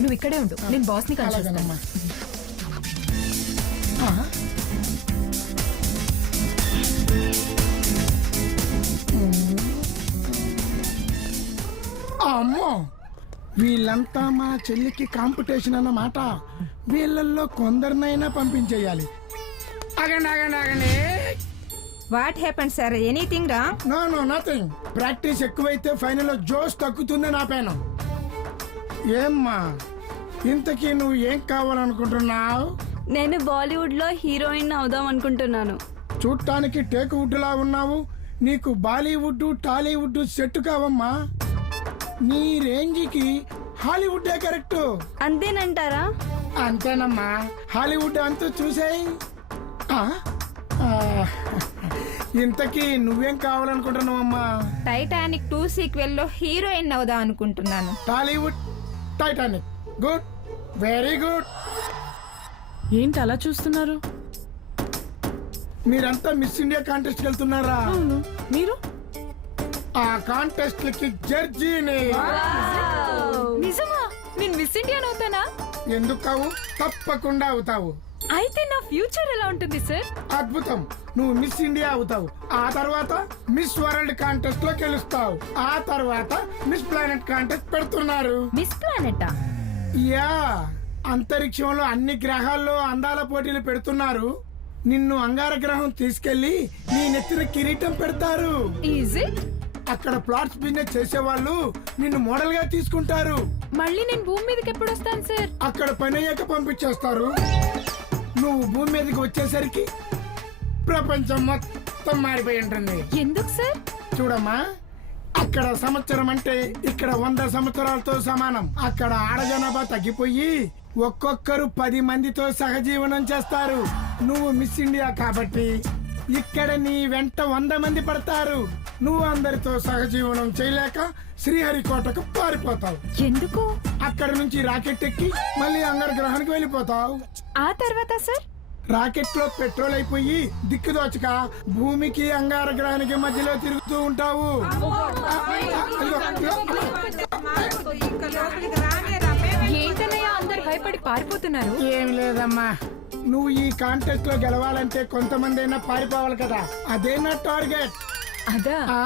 నువ్వు ఇక్కడే ఉండు, నేను బాస్ ని కలిసి అలాగేనమ్మా. అమ్మో, వీళ్ళంతా మా చెల్లికి కాంపిటీషన్ అన్నమాట. వీళ్ళల్లో కొందరినైనా పంపించేయాలి. ఆగండి ఆగండి ఆగండి. What happened sir? ఎనీథింగ్ రా? No no nothing. ప్రాక్టీస్ ఎక్కువైతే ఫైనల్ లో జోష్ తగ్గుతుంది నా పైన. ఏమ్మా, ఇంతకీ నువ్వు ఏం కావాలనుకుంటున్నావు? నేను బాలీవుడ్ లో హీరోయిన్ అవుదాం అనుకుంటున్నాను. చూడటానికి టేక్ వుడ్ లా ఉన్నావు. నీకు బాలీవుడ్ టాలీవుడ్ సెట్ కావమ్మా. నీ రేంజ్కి హాలీవుడ్ కరెక్ట్. అంతేనంటారా? అంతేనమ్మా, హాలీవుడ్ అంతా చూసేయి. ఇంతకీ నువ్వేం కావాలనుకుంటున్నావమ్మా? టైటానిక్ 2 సీక్వెల్ లో హీరోయిన్ అవుదాం అనుకుంటున్నాను. Tollywood Titanic. Good, very good. ఏంటి అలా చూస్తున్నారు? మీరంతా మిస్ ఇండియా కాంటెస్ట్ వెళ్తున్నారా? మీరు ఆ కాంటెస్ట్ లకి జడ్జిని. నిజమా? నేను మిస్ ఇండియా అవుతానా? ఎందుకు కావు? తప్పకుండా అవుతావు. అయితే నా ఫ్యూచర్ ఎలా ఉంటుంది సార్? అద్భుతం. నువ్వు మిస్ ఇండియా అవుతావు. ఆ తర్వాత మిస్ వరల్డ్ కాంటెస్ట్ లో గెలుస్తావు. ఆ తర్వాత మిస్ ప్లానెట్ కాంటెస్ట్ పెడుతున్నారు. మిస్ ప్లానెటా? యా, అంతరిక్షంలో అన్ని గ్రహాల్లో అందాల పోటీలు పెడుతున్నారు. నిన్ను అంగార గ్రహం తీసుకెళ్లి నీ నెత్తిన కిరీటం పెడతారు. Is it? అక్కడ ప్లాట్స్ బిజినెస్ చేసేవాళ్ళు నిన్ను మోడల్ గా తీసుకుంటారు. మళ్ళీ నేను భూమి మీదకి ఎప్పుడు వస్తాను సార్? అక్కడ పని అయ్యాక పంపించేస్తారు. నువ్వు భూమి మీదకి వచ్చేసరికి ప్రపంచం మొత్తం మారిపోయి ఉంటుంది. ఎందుకు సార్? చూడమ్మా, అక్కడ సంవత్సరం అంటే ఇక్కడ 100 సంవత్సరాలతో సమానం. అక్కడ ఆడజనాభా తగ్గిపోయి ఒక్కొక్కరు 10 మందితో సహజీవనం చేస్తారు. నువ్వు మిస్ ఇండియా కాబట్టి ఇక్కడ నీ వెంట 100 మంది పడతారు. నువ్వు అందరితో సహజీవనం చేయలేక శ్రీహరికోటకు పారిపోతావు. ఎందుకు? అక్కడ నుంచి రాకెట్ ఎక్కి మళ్ళీ అంగార గ్రహానికి వెళ్ళిపోతావు. ఆ తర్వాత సార్? రాకెట్ లో పెట్రోల్ అయిపోయి దిక్కుదోచక భూమికి అంగార గ్రహానికి మధ్యలో తిరుగుతూ ఉంటావు. ఏంటన్నయ్య అందరు భయపడి పారిపోతున్నారు? ఏం లేదమ్మా, నువ్వు ఈ కాంటెస్ట్ లో గెలవాలంటే కొంతమంది అయినా పారిపోవాలి కదా. అదే నా టార్గెట్. అదా? ఆ